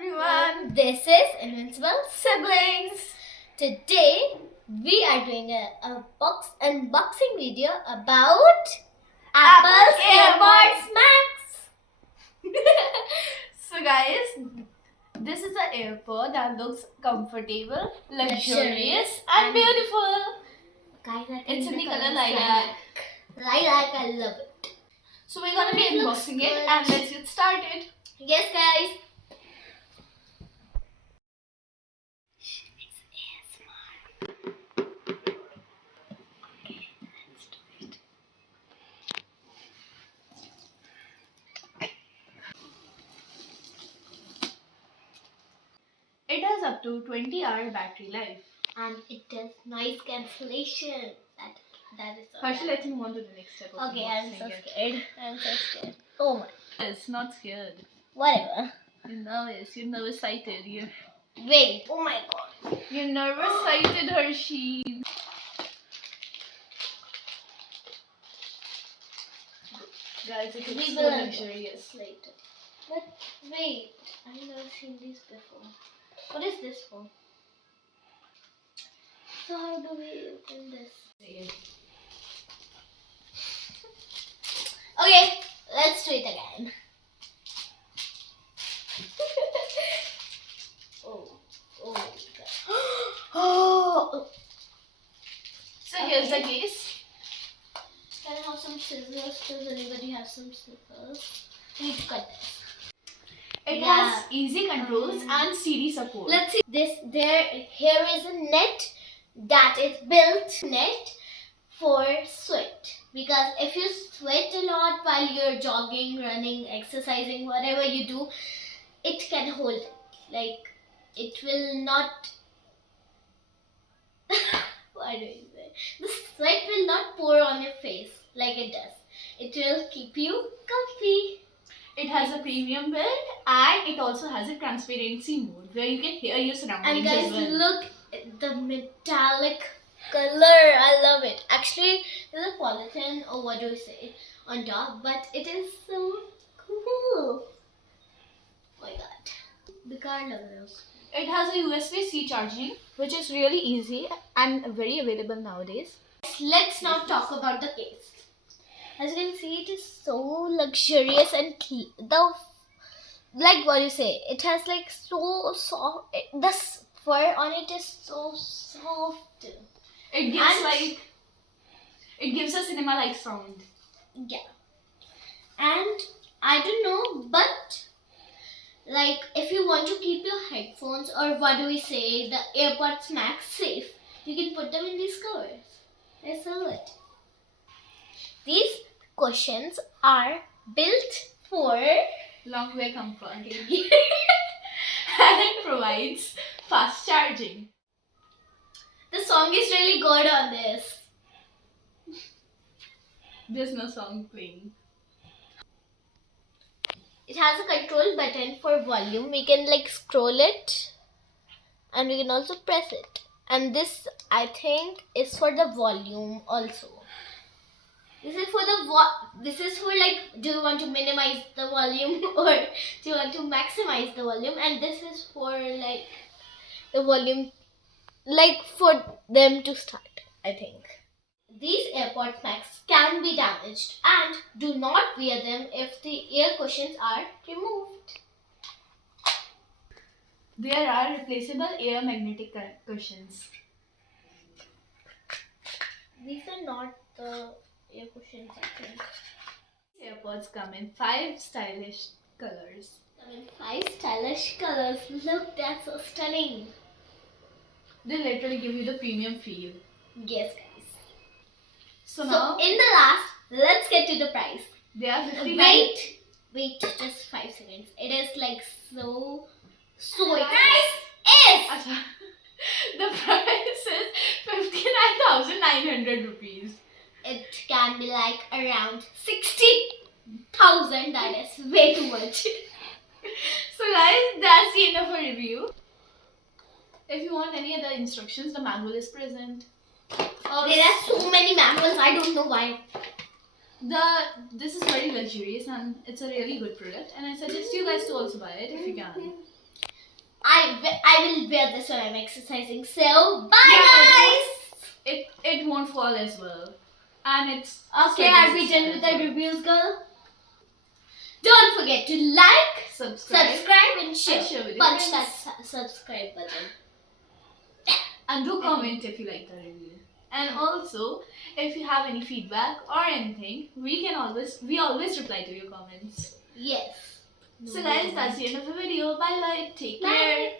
everyone. This is Invincible Siblings. Today we are doing a box unboxing video about Apple's AirPods Max. So guys, this is an AirPod that looks comfortable, luxurious and beautiful. Guys, I think It's in the color is lilac. Lilac, I love it. So we're gonna be It looks unboxing it good. and let's get started. Yes, guys. It has up to 20-hour battery life. And it does noise cancellation. That is so Harshal, nice. let's move on to the next step of Okay, I'm unboxing so it. scared. I'm so scared. Oh my. It's not scared. Whatever. You're nervous. You're nervous sighted. Wait. Oh my god. You're nervous sighted, Hershey. Guys, it We looks so will unbox luxurious. later. But wait, I've never seen these before. What is this for? So how do we open this? Okay, let's do it again. oh, God. Oh, So here's the case. can I have some scissors? Does anybody have some scissors? We need to cut this. It Yeah. has easy controls and CD support. Let's see this. Here is a net that is built net for sweat, because if you sweat a lot while you're jogging, running, exercising, whatever you do, it can hold it. Like it will not. What do you say? The sweat will not pour on your face like it does. It will keep you comfy. It has a premium build and it also has a transparency mode where you can hear your And surroundings guys, as well. look at the metallic color. I love it. Actually, there's a polythene, or what do we say, on top, but it is so cool. Oh my god. The car logo. It has a USB-C charging, which is really easy and very available nowadays. Let's now talk about the case. As you can see, it is so luxurious and like what do you say? It has like so soft. The fur on it is so soft. It gives a cinema-like sound. Yeah. And I don't know, but like if you want to keep your headphones, or what do we say, the AirPods Max safe, you can put them in these covers. I saw it. These cushions are built for Long wear comfort. And it provides fast charging. the song is really good on this. There's no song playing. It has a control button for volume. We can like scroll it, and we can also press it. And this, I think, is for the volume also. This is for this is for like, do you want to minimize the volume or do you want to maximize the volume? And this is for like the volume, like for them to start, I think. These AirPods Max can be damaged, and do not wear them if the ear cushions are removed. There are replaceable air magnetic cushions. These are not the ear cushions, I think. AirPods come in 5 stylish colors. I mean, 5 stylish colors. Look, that's so stunning. They literally give you the premium feel. Yes, guys. So So, now in the last, let's get to the price. they are 59. Wait, just 5 seconds. It is like so expensive. Acha. The price is 59,900 rupees. It can be like around 60,000. That is way too much. So guys, that's the end of our review. If you want any other instructions, the manual is present. There are so many manuals. I don't know why. This is very luxurious and it's a really good product, and I suggest you guys to also buy it if you can. I will wear this when I'm exercising. So bye Yeah, guys. it won't fall as well. And it's Okay, are we done with our reviews, girl? Don't forget to like, subscribe and share. share with your Punch friends. that subscribe button. And do comment if you like the review. And also, if you have any feedback or anything, we always reply to your comments. Yes. So guys, that's the end of the video. Bye bye. Take Bye. care.